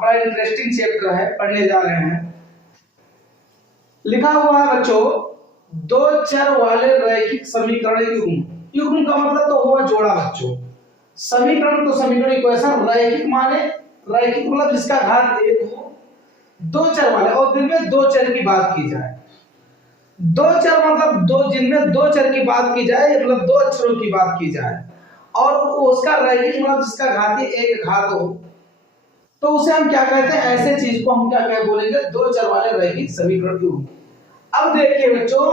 बड़ा interesting chapter है, पढ़ने जा रहे हैं। लिखा हुआ है बच्चों, दो चर वाले रैखिक समीकरण युग्म। युग्म का मतलब तो हुआ जोड़ा बच्चों, समीकरण तो समीकरण इक्वेशन, रैखिक माने रैखिक मतलब जिसका घात एक हो, दो चर वाले और जिनमें दो चर की बात की जाए। दो चर मतलब दो, जिनमें दो चर की बात की जाए, मतलब दो अक्षरों की बात की जाए, और उसका रैखिक मतलब जिसका घातीय एक घात हो, तो उसे हम क्या कहते हैं? ऐसे चीज को हम क्या कह बोलेंगे? दो चर वाले रैखिक समीकरण युग्म। अब देखिए बच्चों,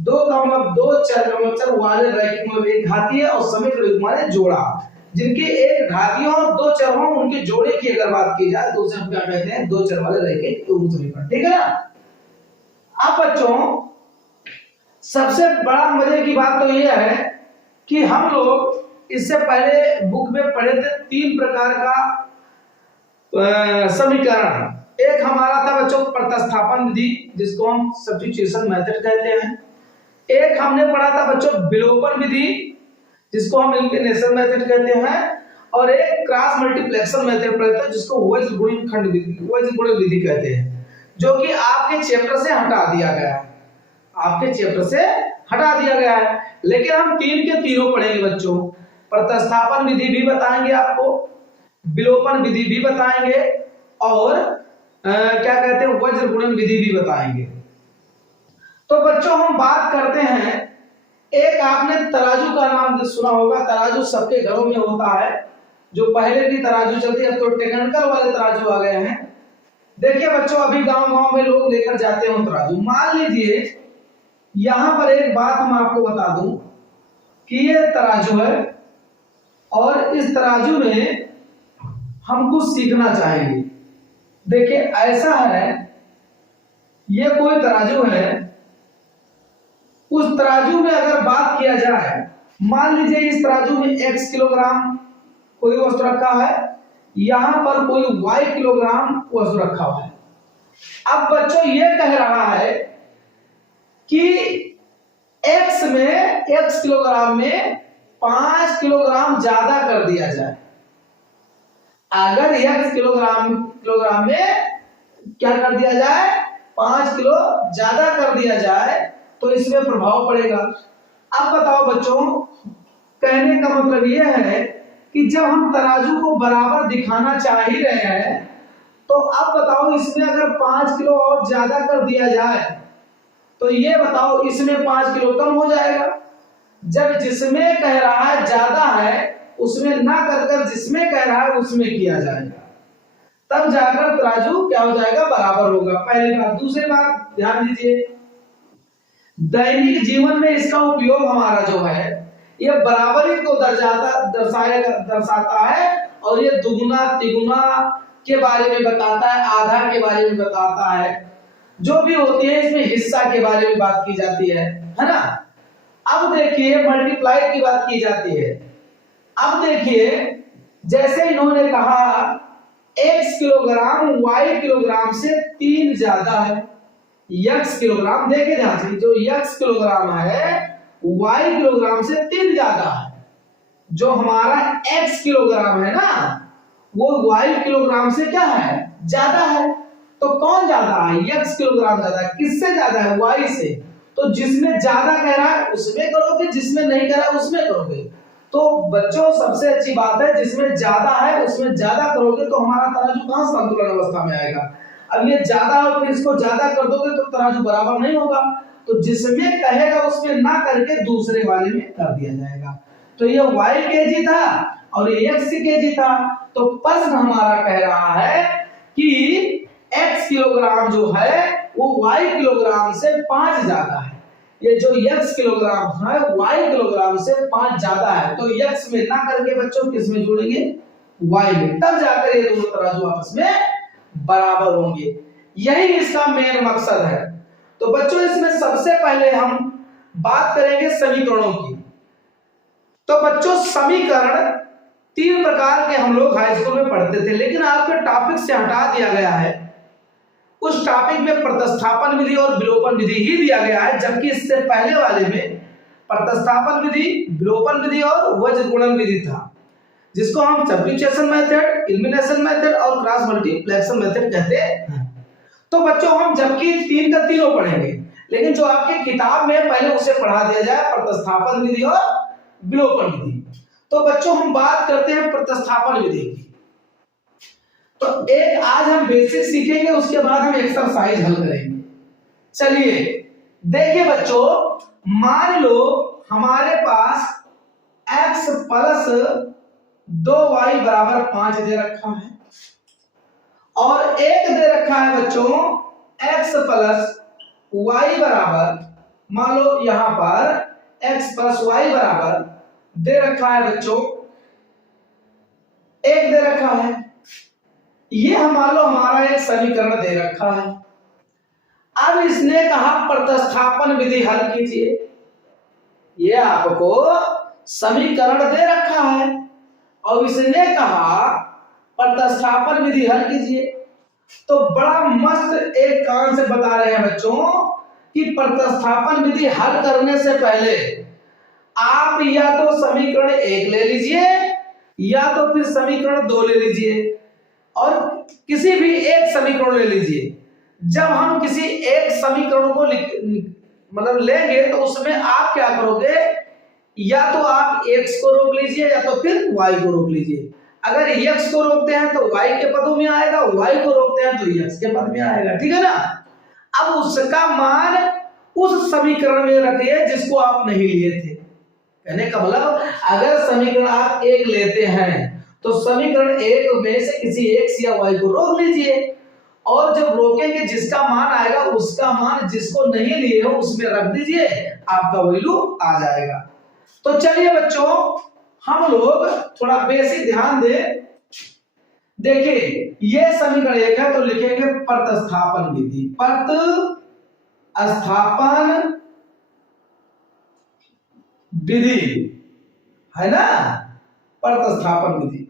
दो का मतलब दो चर वाले रैखिक मतलब एक घातीय और समीकरण युग्म माने जोड़ा, जिनके एक घातीय और दो चर हों, उनके जोड़े की अगर बात की जाए तो उसे हम क्या कहते हैं? दो चर वाले रैखिक युग्म समीकरण। ठीक है ना? अब बच्चों सबसे बड़ा मजे की बात तो यह है कि हम लोग इससे पहले बुक में पढ़े थे तीन प्रकार का समीकरण। एक हमारा था बच्चों प्रतिस्थापन विधि, जिसको हम सब्स्टिट्यूशन मेथड कहते हैं। एक हमने पढ़ा था बच्चों विलोपन विधि, जिसको हम एलिमिनेशन मेथड कहते हैं। और एक क्रॉस मल्टीप्लेक्शन मेथड पढ़े थे, जिसको वज्र गुणनखंड विधि, वज्र गुणन विधि कहते हैं, जो कि आपके चैप्टर से हटा दिया गया है, आपके चैप्टर से हटा दिया गया है। लेकिन हम तीन के तीनों पढ़ेंगे बच्चों। प्रतिस्थापन विधि भी बताएंगे आपको, विलोपन विधि भी बताएंगे, और क्या कहते हैं वज्र गुणन विधि भी बताएंगे। तो बच्चों हम बात करते हैं, एक आपने तराजू का नाम सुना होगा, तराजू सबके घरों में होता है, जो पहले भी तराजू चलती है, अब तो टेक्निकल वाले तराजू आ गए हैं। देखिए बच्चों, अभी गांव-गांव में लोग लेकर जाते हैं तराजू। मान लीजिए यहां पर एक बात हम आपको बता दूं कि ये तराजू है, और इस तराजू में हम कुछ सीखना चाहेंगे। देखिए ऐसा है, ये कोई तराजू है, उस तराजू में अगर बात किया जाए, मान लीजिए इस तराजू में x किलोग्राम कोई वस्तु रखा है, यहां पर कोई y किलोग्राम वस्तु रखा हुआ है। अब बच्चों ये कह रहा है कि x किलोग्राम में 5 किलोग्राम ज्यादा कर दिया जाए। अगर x किलोग्राम में क्या कर दिया जाए? 5 किलो ज्यादा कर दिया जाए तो इसमें प्रभाव पड़ेगा। अब बताओ बच्चों, कहने का मतलब यह है कि जब हम तराजू को बराबर दिखाना चाह ही रहे हैं, तो अब बताओ इसमें अगर 5 किलो और ज्यादा कर दिया जाए तो ये बताओ इसमें 5 किलो कम हो जाएगा। जब जिसमें कह रहा है ज्यादा है उसमें ना कर जिसमें कह रहा है उसमें किया जाएगा, तब जाकर तराजू क्या हो जाएगा? बराबर होगा। पहली बात। दूसरी बात ध्यान दीजिए, दैनिक जीवन में इसका उपयोग हमारा जो है, ये बराबरी को दर्शाता है, और ये दुगुना तिगुना के बारे में बताता है, आधा के बारे में बताता है, जो भी होती है इसमें हिस्सा के बारे में बात की जाती है ना। अब देखिए मल्टीप्लाई की बात की जाती है। अब देखिए जैसे इन्होंने कहा x किलोग्राम y किलोग्राम से 3 ज्यादा है, x किलोग्राम, देखे ध्यान से, जो x किलोग्राम है y किलोग्राम से 3 ज्यादा है। जो हमारा x किलोग्राम है ना, वो y किलोग्राम से क्या है? ज्यादा है। तो कौन ज्यादा है? x किलोग्राम ज्यादा है। किससे ज्यादा है? y से। तो जिसमें ज्यादा कह रहा है उसमें करोगे, जिसमें नहीं कह रहा है उसमें करोगे। तो बच्चों सबसे अच्छी बात है, जिसमें ज्यादा है उसमें ज्यादा करोगे तो हमारा तराजू कहां संतुलन अवस्था में आएगा। अब ये ज्यादा है फिर इसको ज्यादा कर दोगे तो तराजू बराबर नहीं होगा। तो जिसमें कहेगा उसमें ना करके दूसरे वाले में कर दिया जाएगा। तो ये y केजी था और ये x केजी था। तो प्रश्न हमारा कह रहा है कि x किलोग्राम जो है वो y किलोग्राम से 5 ज्यादा है। ये जो x किलोग्राम है y किलोग्राम से 5 ज्यादा है। तो x में ना करके बच्चों किस में जोड़ेंगे? y में, तब जाकर ये दोनों तराजू आपस में बराबर होंगे। यही इसका मेन मकसद है। तो बच्चों इसमें सबसे पहले हम बात करेंगे समीकरणों की। तो बच्चों समीकरण 3 प्रकार के हम लोग हाई स्कूल में पढ़ते थे, लेकिन आपके टॉपिक से हटा दिया गया है। उस टॉपिक में प्रतिस्थापन विधि और विलोपन विधि ही दिया गया है, जबकि इससे पहले वाले में प्रतिस्थापन विधि, विलोपन विधि और वज्र गुणन विधि था, जिसको हम substitution method method, elimination method और क्रॉस मल्टीप्लिकेशन मेथड कहते हैं। तो बच्चों हम जबकि 3 का तीनों पढ़ेंगे, लेकिन जो आपके किताब में पहले उसे पढ़ा दिया जाए, प्रतिस्थापन विधि और विलोपन विधि। तो बच्चों हम बात करते हैं प्रतिस्थापन विधि की। तो एक आज हम बेसिक सीखेंगे, उसके बाद हम एक्सरसाइज हल करेंगे। चलिए देखिए बच्चों, मान लो हमारे पास x प्लस 2y बराबर 5 दे रखा है और एक दे रखा है बच्चों x प्लस y बराबर, मान लो यहां पर x प्लस y बराबर दे रखा है बच्चों, एक दे रखा है। ये मान लो हमारा एक समीकरण दे रखा है। अब इसने कहा प्रतिस्थापन विधि हल कीजिए। ये आपको समीकरण दे रखा है और इसने कहा प्रतिस्थापन विधि हल कीजिए। तो बड़ा मस्त एक कॉन्सेप्ट बता रहे हैं बच्चों कि प्रतिस्थापन विधि हल करने से पहले आप या तो समीकरण 1 ले लीजिए या तो फिर समीकरण 2 ले लीजिए और किसी भी एक समीकरण ले लीजिए। जब हम किसी एक समीकरण को मतलब लेंगे तो उसमें आप क्या करोगे, या तो आप x को रोक लीजिए या तो फिर y को रोक लीजिए। अगर x को रोकते हैं तो y के पदों में आएगा, y को रोकते हैं तो x के पद में आएगा, ठीक है ना। अब उसका मान उस समीकरण में रखिए जिसको आप नहीं लिए थे। कहने का मतलब अगर समीकरण आप 1 लेते हैं तो समीकरण 1 में से किसी x या y को रोक लीजिए और जब रोकेंगे जिसका मान आएगा उसका मान जिसको नहीं लिए हो उसमें रख दीजिए, आपका वैल्यू आ जाएगा। तो चलिए बच्चों हम लोग थोड़ा बेसिक ध्यान दें। देखिए ये समीकरण 1 है तो लिखेंगे प्रतिस्थापन विधि, प्रतिस्थापन विधि है ना, प्रतिस्थापन विधि।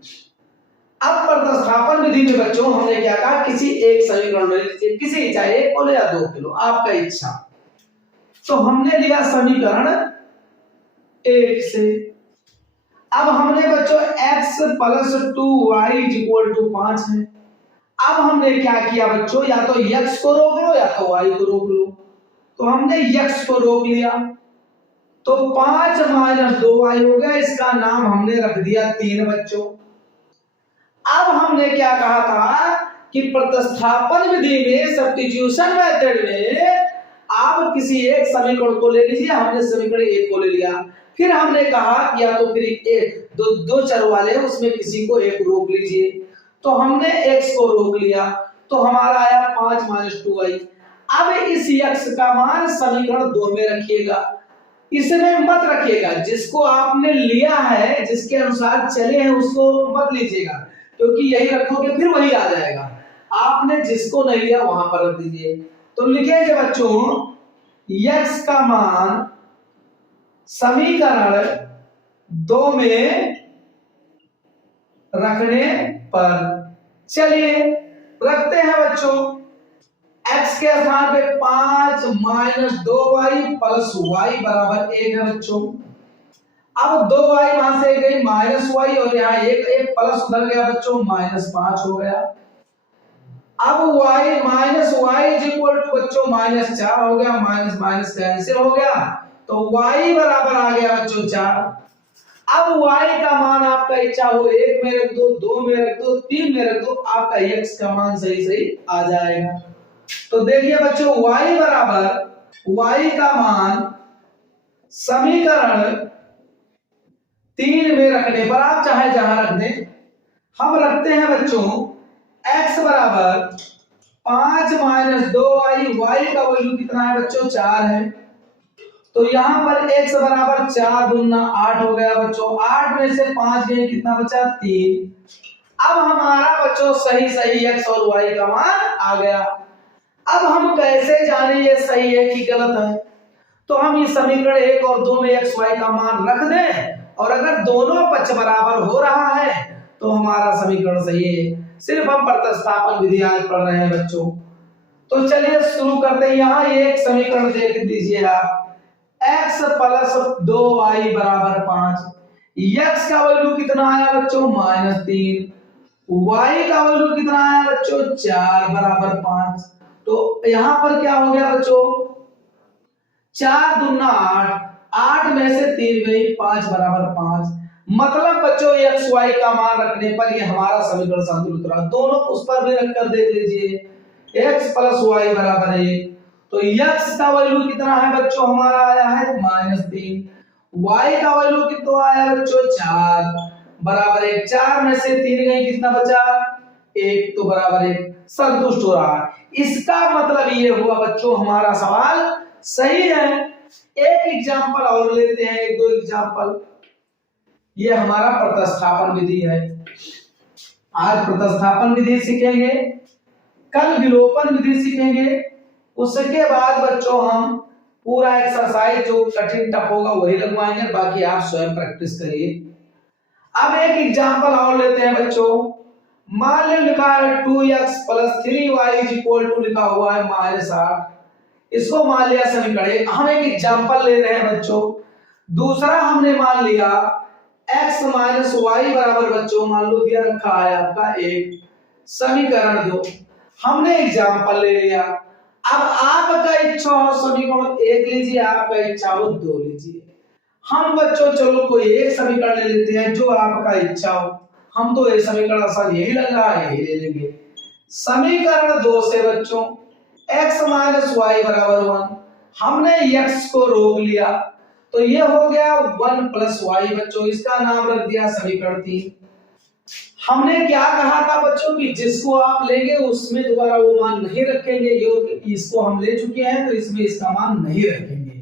अब प्रतिस्थापन विधि में बच्चों हमने क्या कहा, किसी एक समीकरण ले लीजिए, किसी चाहे 1 किलो या 2 किलो आपका इच्छा। तो हमने लिया समीकरण 1 से। अब हमने बच्चों x plus 2y equal to 5 है। अब हमने क्या किया बच्चों, या तो x को रोक लो या तो y को रोक लो। तो हमने x को रोक लिया तो 5 माइनस 2y हो गया, इसका नाम हमने रख दिया 3 बच्चों। अब हमने क्या कहा था कि प्रतिस्थापन विधि में सब्स्टिट्यूशन मेथड में आप किसी एक समीकरण को ले लीजिए, हमने समीकरण 1 को ले लिया। फिर हमने कहा या तो फिर दो चर वाले उसमें किसी को एक रोक लीजिए। तो हमने x को रोक लिया तो हमारा आया 5 माइनस 2y। अब इस x का मान समीकरण 2 में रखिएगा, इसमें मत रखिएगा। जिसको आपने लिया है, जिसके अनुसार चले हैं उसको मत लीजिएगा, क्योंकि यही रखोगे फिर वही आ जाएगा। आपने जिसको नहीं लिया वहां पर रख दीजिए। तो लिखेंगे बच्चों x का मान समीकरण 2 में रखने पर, चलिए रखते हैं बच्चों। x के स्थान पे 5 माइनस 2y प्लस y बराबर 1 है बच्चों। अब 2y वहां से गई माइनस y और यहाँ एक प्लस उधर गया बच्चों, माइनस 5 हो गया। अब y minus y is equal to बच्चों माइनस 4 हो गया, माइनस माइनस कैंसिल हो गया तो y बराबर आ गया बच्चों 4। अब y का मान आपका इच्छा हो 1 में रख दो, 2 में रख दो, 3 में रख दो, आपका x का मान सही सही आ जाएगा। तो देखिए बच्चों y बराबर y का मान समीकरण 3 में रखने पर, आप चाहे जहां रख दें, हम रखते हैं बच्चों x बराबर 5 माइनस 2y, y का वैल्यू कितना है बच्चों 4 है। तो यहां पर x बराबर 4 दूना 8 हो गया बच्चों, 8 में से 5 गए कितना बचा 3। अब हमारा बच्चों सही सही x और y का मान आ गया। अब हम कैसे जाने ये सही है कि गलत है, तो हम ये समीकरण 1 और 2 में x y का मान रख दें और अगर दोनों पक्ष बराबर हो रहा है तो हमारा समीकरण सही है। सिर्फ हम प्रतिस्थापन विधि आज पढ़ रहे हैं बच्चों। तो चलिए शुरू करते हैं। यहाँ एक समीकरण देख दीजिए आप, x प्लस 2y बराबर 5। x का वैल्यू कितना आया बच्चों -3, y का वैल्यू कितना आया बच्चों 4 बराबर 5। तो यहां पर क्या हो गया बच्चों 4 दूना 8, 8 में से 3 गई 5 बराबर 5। मतलब बच्चों x y का मान रखने पर ये हमारा समीकरण संतुलित रहा। दोनों उस पर भी रखकर देख लीजिए x प्लस वाई बराबर 1। तो x का वैल्यू कितना है बच्चों हमारा आया है -3। y का वैल्यू कितना आया बच्चों 4 बराबर 1। 4 में से 3 गई कितना बचा 1, तो बराबर 1 संतुष्ट हो रहा है। इसका मतलब ये हुआ बच्चों हमारा सवाल सही है। एक एग्जांपल और लेते हैं, एक दो एग्जांपल। ये हमारा प्रतिस्थापन विधि है। आज प्रतिस्थापन विधि सीखेंगे, कल विलोपन विधि सीखेंगे। उसके बाद बच्चों हम पूरा एक्सरसाइज जो कठिन टफ होगा वही लगवाएंगे, बाकी आप स्वयं प्रैक्टिस करिए। अब एक एग्जांपल और लेते हैं बच्चों। मान लो लिखा है 2x + 3y लिखा हुआ है -8। इसको मान लिया समीकरण। हम एक एग्जांपल ले रहे हैं बच्चों। दूसरा हमने मान लिया x - y बराबर बच्चों मान लो दिया रखा है आपका 1, समीकरण 2। हमने एग्जांपल ले लिया। अब आपका इच्छा हो समीकरण 1 लीजिए, आपका इच्छा हो 2 लीजिए। हम बच्चों चलो कोई एक समीकरण ले लेते हैं जो आपका इच्छा हो। हम तो ये समीकरण आसान यही लग रहा है, यही ले लेंगे। समीकरण 2 से बच्चों x - y बराबर 1। हमने x को रोक लिया तो ये हो गया 1 + y बच्चों। इसका नाम रख दिया समीकरण 3। हमने क्या कहा था बच्चों कि जिसको आप लेंगे उसमें दोबारा वो मान नहीं रखेंगे। इसको हम ले चुके हैं तो इसमें इसका मान नहीं रखेंगे।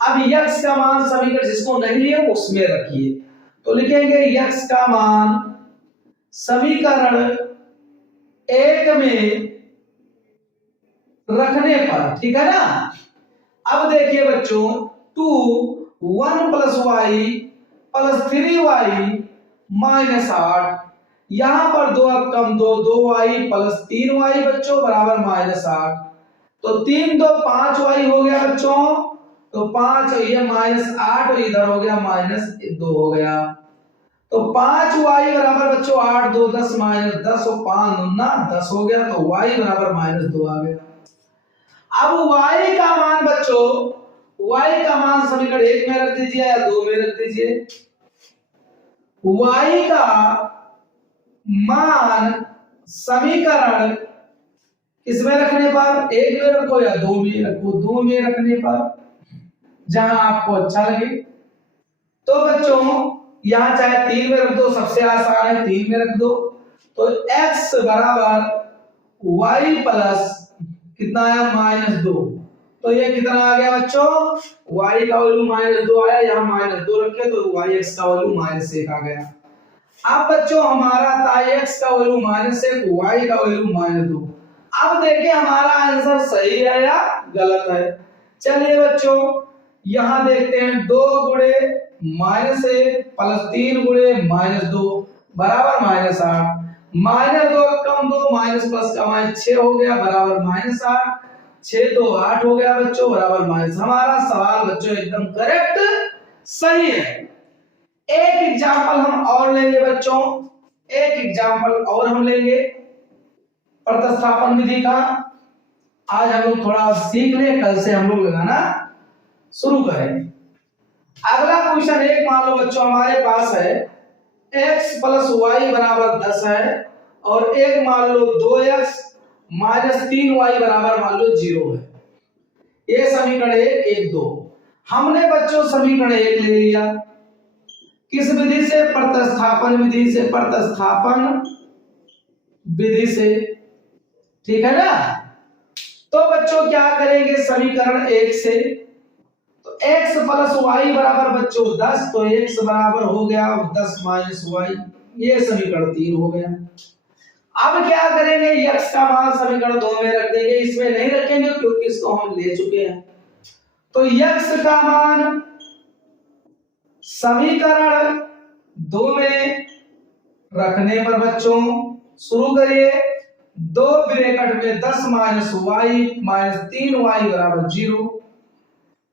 अब x का मान समीकरण जिसको नहीं लिया उसमें रखिए। तो लिखेंगे x का मान समीकरण 1 में रखने पर, ठीक है ना। अब देखिए बच्चों 2 1 + y + 3y -8। यहां पर 2 अब कम 2 2y + 3y बच्चों बराबर -8। तो 3 2 5y हो गया बच्चों। तो 5 ये -8 और इधर हो गया -2 हो गया। तो 5y बराबर बच्चों 8 2 10 -10 और 5 9 10 हो गया। तो y बराबर -2 आ गया। अब y का मान बच्चों y का मान समीकरण 1 में रख दीजिए या 2 में रख दीजिए। y का मान समीकरण किसमें रखने पर 1 में रखो या 2 में रखो। 2 में रखने पर जहां आपको अच्छा लगे। तो बच्चों यहां चाहे 3 में रख दो, सबसे आसान है 3 में रख दो। तो x बराबर y प्लस कितना आया -2। तो ये कितना आ गया बच्चों y का वैल्यू -2 आया। यहां -2 रखे तो yx का वैल्यू -1 आ गया। अब बच्चों हमारा था x का वैल्यू -1, y का वैल्यू -2। अब देखिए हमारा आंसर सही है या गलत है। चलिए बच्चों यहां देखते हैं 2 गुणे -1 + 3 गुणे -2 बराबर -8। -2 कम 2 माइनस प्लस का -6 हो गया बराबर -8। 6 2 8 हो गया बच्चों बराबर -। हमारा सवाल बच्चों एकदम करेक्ट सही है। एक एग्जांपल हम और लेंगे बच्चों, एक एग्जांपल और हम लेंगे प्रतिस्थापन विधि का। आज हम लोग थोड़ा सीख लें, कल से हम लोग लगाना शुरू करें। अगला क्वेश्चन एक मान लो बच्चों हमारे पास है x + y बराबर 10 है और एक मान लो 2x - 3y बराबर मान लो 0 है। ये समीकरण 1 2। हमने बच्चों समीकरण 1 ले लिया। किस विधि से? प्रतिस्थापन विधि से। प्रतिस्थापन विधि से, ठीक है ना। तो बच्चों क्या करेंगे समीकरण 1 से? तो x + y बराबर बच्चों 10। तो x बराबर हो गया 10 - y। ये समीकरण 3 हो गया। अब क्या करेंगे x का मान समीकरण 2 में रख देंगे। इसमें नहीं रखेंगे क्योंकि इसको हम ले चुके हैं। तो x का मान समीकरण 2 में रखने पर बच्चों शुरू करिए। 2 ब्रैकेट में 10 - y - 3y बराबर 0।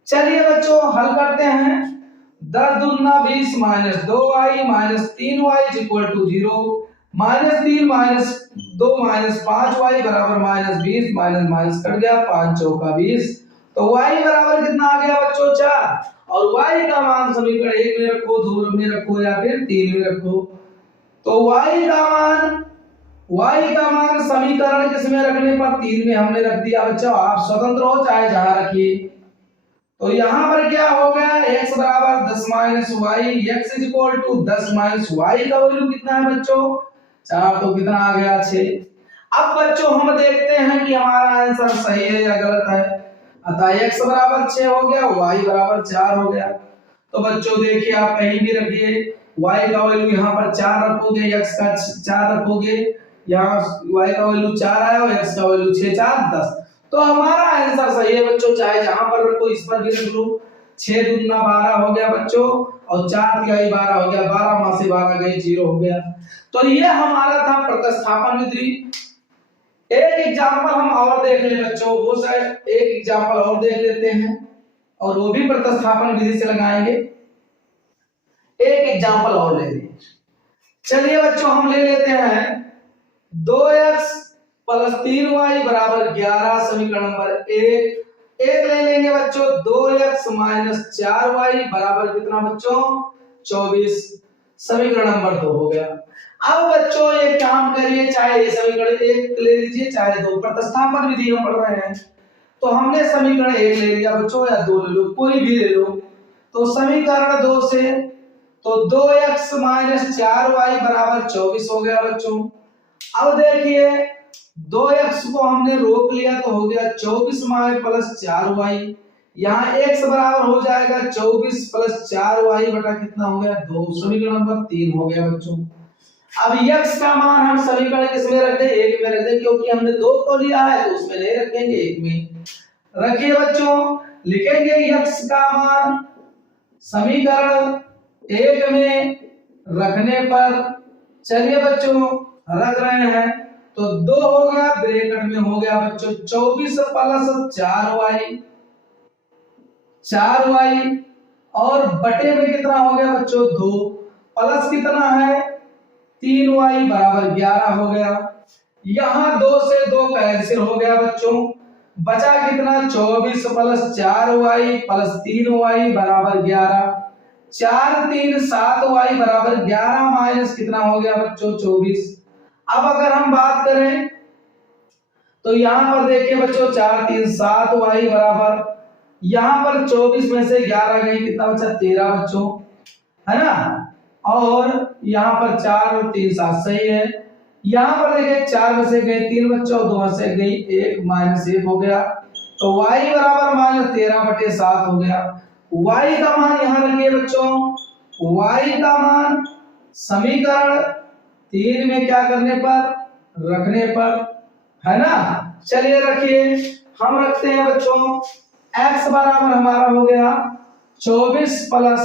चलिए बच्चों हल करते हैं। 10 दूना 20 - 2y - 3y = 0। -3 -2 -5y बराबर -20 माइनस माइनस कट गया, 5 चौका 20। तो y बराबर कितना आ गया बच्चों 4। और y का मान समीकरण 1 में रखो, 2 में रखो या फिर 3 में रखो। तो y का मान समीकरण किसमें रखने पर 3 में हमने रख दिया बच्चों। आप स्वतंत्र हो चाहे जहां रखिए। तो यहां पर क्या हो गया, x बराबर 10 minus y, x is equal to 10 minus y का वैल्यू कितना है बच्चों 4। तो कितना आ गया 6। अब बच्चों हम देखते हैं कि हमारा आंसर सही है या गलत है। अतः x बराबर 6 हो गया, y बराबर 4 हो गया। तो बच्चों देखिए आप कहीं भी रखिए, y का वैल्यू यहाँ पर 4 रखोगे, x का 4 रखोगे, यहाँ y का वैल्यू 4 आया और x का वैल्यू 6 4 10। तो हमारा आंसर सही है बच्चों, चाहे जहां पर रखो, इस पर भी रख लो। 6 दूना 12 हो गया बच्चों, और 4 तिहाई 12 हो गया, 12 में से 12 गए 0 हो गया। तो ये हमारा था प्रतिस्थापन विधि। एक एग्जांपल हम और देख ले बच्चों, वो शायद एक एग्जांपल और देख लेते हैं और वो भी प्रतिस्थापन विधि से लगाएंगे। एक एग्जांपल और ले लें। चलिए बच्चों हम ले लेते हैं 2x प्लस 3y बराबर 11 समीकरण नंबर 1। एक ले लेंगे बच्चों 2x माइनस 4y बराबर कितना बच्चों 24 समीकरण नंबर 2 हो गया। अब बच्चों एक काम करिए, चाहे ये समीकरण 1 ले लीजिए चाहे 2, प्रतिस्थापन विधि हम पढ़ रहे हैं। तो हमने समीकरण 1 ले लिया बच्चों, या 2 ले लो, कोई भी ले लो। तो समीकरण 2 से तो 2x माइनस 4y बराबर 24 हो गया बच्चों। अब देखिए 2x को हमने रोक लिया तो हो गया 24 y प्लस 4y। यहाँ x बराबर हो जाएगा 24 प्लस 4y बटा कितना हो गया 2, समीकरण नंबर 3 हो गया बच्चों। अब x का मान हम समीकरण किसमें रख दें, 1 में रख दें, क्योंकि हमने 2 को लिया है तो उसमें नहीं रखेंगे, 1 में रखिए बच्चों। लिखेंगे x का मान समीकरण 1 में रखने पर, चलिए बच्चों रख रहे हैं, तो 2 हो गया, ब्रैकेट में हो गया बच्चों 24 प्लस 4y और बटे में कितना हो गया बच्चों 2 प्लस कितना है 3y बराबर 11 हो गया। यहां 2 से 2 कैंसिल हो गया बच्चों, बचा कितना 24 प्लस 4y प्लस 3y बराबर 11। 4 3 7y बराबर 11 माइनस कितना हो गया बच्चों 24। अब अगर हम बात करें तो यहां पर देखिए बच्चों 4 3 7y बराबर, यहां पर 24 में से 11 गई कितना बचा 13 बच्चों, है ना। और यहां पर 4 और 3 7 सही है। यहां पर देखिए 4 में से गए 3 बच्चों, 2 में से गई 1 माइनस 1 हो गया। तो y बराबर माइनस 13/7 हो गया। y का मान यहां रखिए बच्चों, y का मान समीकरण 3 में क्या करने पर रखने पर, है ना। चलिए रखिए, हम रखते हैं बच्चों x बराबर हमारा हो गया 24 प्लस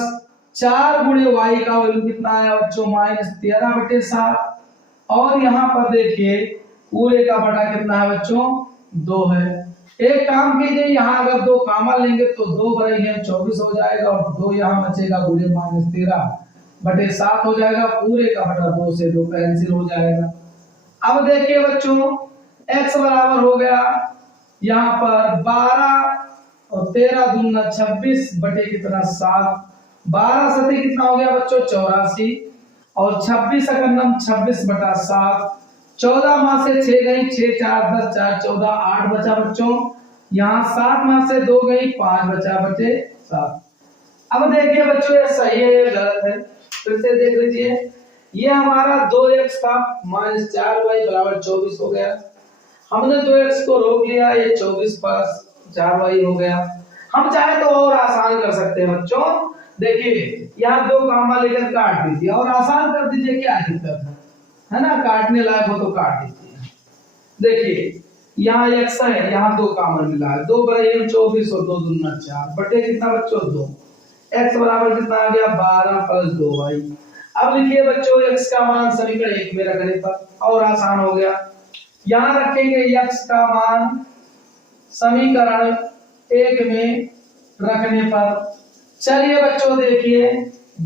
4 गुणे y का वैल्यू कितना है बच्चों -13/7। और यहाँ पर देखिए पूरे का बटा कितना है बच्चों 2 है। एक काम कीजिए, यहाँ अगर 2 कॉमन लेंगे तो 2 बराबर 24 हो जाएगा और 2 यहाँ बचेगा गुणे -13/7 हो जाएगा, पूरे का बटा 2 से 2 कैंसिल हो जाएगा। अब देखिए बच्चों x बराबर हो गया यहाँ पर 12 और 13 दूना 26 बटे कितना 7, 12 सती कितना हो गया बच्चों 84 और 26 अकन्नम 26/7, 14 माह से 6 गई 6 4 10 4 14 8 बचा बच्चों। यहाँ 7 माह से 2 गई 5 बचा बचे 7। अब देखिए बच्चों ये सही है या गलत है, फिर से देख लीजिए। ये हमारा 2x था -4y बराबर 24 हो गया। हमने 2x को रोक लिया, ये 24 प्लस 4y हो गया। हम चाहे तो और आसान कर सकते हैं बच्चों, देखिए यहाँ 2 कामा लेकर काट दीजिए और आसान कर दीजिए, क्या दिक्कत है ना, काटने लायक हो तो काट दीजिए। देखिए यहाँ x है, यहाँ 2 कामन मिला है, 2 बराबर 24 और 2 दूना 4 बटे कितना बच्चों 2, x बराबर कितना आ गया 12 प्लस 2y। अब लिखिए बच्चों x का मान समीकरण 1 में रखने पर और आसान हो गया। यहाँ रखेंगे x का मान समीकरण 1 में रखने पर, चलिए बच्चों देखिए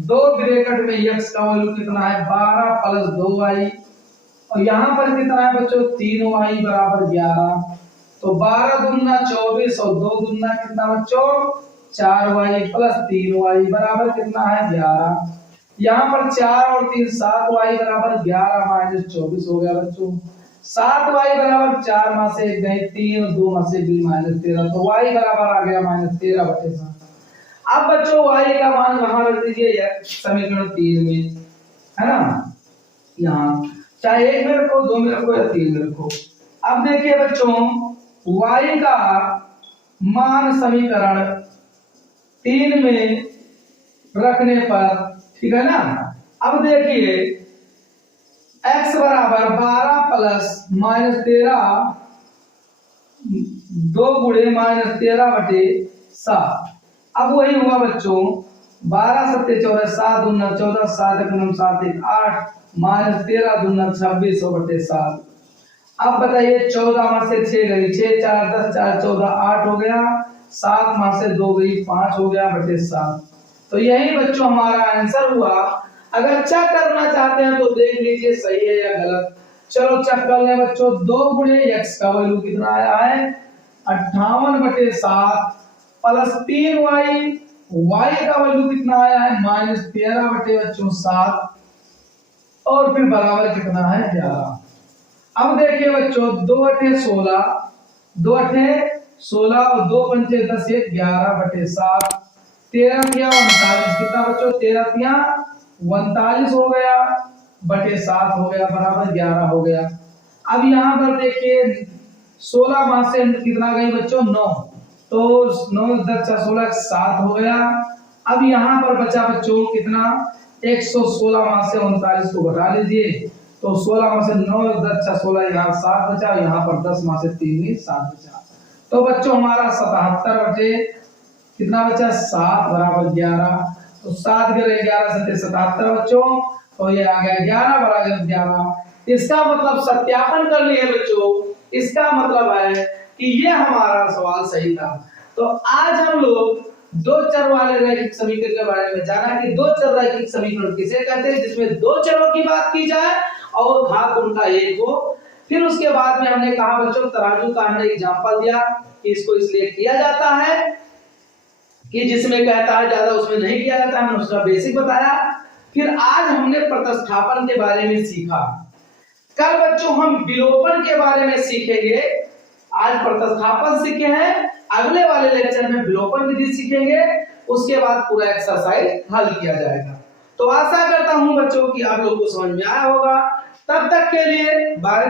2 ब्रैकेट में x का वैल्यू कितना है 12 प्लस 2y और यहाँ पर कितना है बच्चों 3y बराबर 11। तो 12 दूना 24 और 2 दूना कितना बच्चों 4y प्लस 3y बराबर कितना है 11। यहाँ पर 4 और 3 7y बराबर 11 माइनस 24 हो गया बच्चों। 7y बराबर 4 में से 1 गए 3 और 2 में से 2 माइनस 13, तो y बराबर आ गया माइनस 13/7। अब बच्चों y का मान कहाँ रख दीजिए समीकरण 3 में, है ना, यहाँ चाहे 1 में रखो 2 में रखो या 3 में रखो। अब देखिए बच्चों y का मान समीकरण 3 में रखने पर, ठीक है ना। अब देखिए x बराबर 12 प्लस माइनस 13 2 गुणे माइनस 13/7। अब वही हुआ बच्चों 12 सत्ते 14 7 दूना 14 7 1 7 1 8 माइनस 13 दूना 26/7। अब बताइए 14 में से 6 गई 6 4 10 4 14 8 हो गया, 7 में से 2 गई 5 हो गया बटे 7। तो यही बच्चों हमारा आंसर हुआ। अगर चेक करना चाहते हैं तो देख लीजिए सही है या गलत। चलो चेक कर लें बच्चों। 2 गुणे x का वैल्यू कितना आया है 58/7 प्लस 3y, y का वैल्यू कितना आया है माइनस 13/7 और फिर बराबर कितना है 11। अब देखिए बच्चों 2 अठे 16, 2 अठे 16 और 2 पंचे 10 1 11/7, 13 तिया 39 कितना बच्चों 13 तिया 39 हो गया बटे 7 हो गया बराबर 11 हो गया। अब यहाँ पर देखिए 16 में से कितना गई बच्चों 9, तो 9 10 16 7 हो गया। अब यहाँ पर बचा बच्चों कितना 116 में से 39 को घटा लीजिए, तो 16 में से 9 10 16 यहाँ 7 बचा, यहाँ पर 10 में से 3 7 बचा। तो बच्चों हमारा 77 बटे कितना बचा 7 बराबर 11। तो 7 के 11 से 77 बच्चों, तो ये आ गया 11 बराबर 11। इसका मतलब सत्यापन कर लिए बच्चों, इसका मतलब है कि ये हमारा सवाल सही था। तो आज हम लोग दो चर वाले रैखिक समीकरण के बारे में जाना कि दो चर रैखिक समीकरण किसे कहते हैं, जिसमें दो चरों की बात की जाए और घात उनका एक हो। फिर उसके बाद में हमने कहा बच्चों तराजू का हमने एग्जांपल दिया कि इसको इसलिए किया जाता है कि जिसमें कहता है ज्यादा उसमें नहीं किया जाता, हमने उसका बेसिक बताया। फिर आज हमने प्रतिस्थापन के बारे में सीखा। कल बच्चों हम विलोपन के बारे में सीखेंगे। आज प्रतिस्थापन सीखे हैं, अगले वाले लेक्चर में विलोपन विधि सीखेंगे, उसके बाद पूरा एक्सरसाइज हल किया जाएगा। तो आशा करता हूं बच्चों कि आप लोगों को समझ में आया होगा। तब तक के लिए बाय।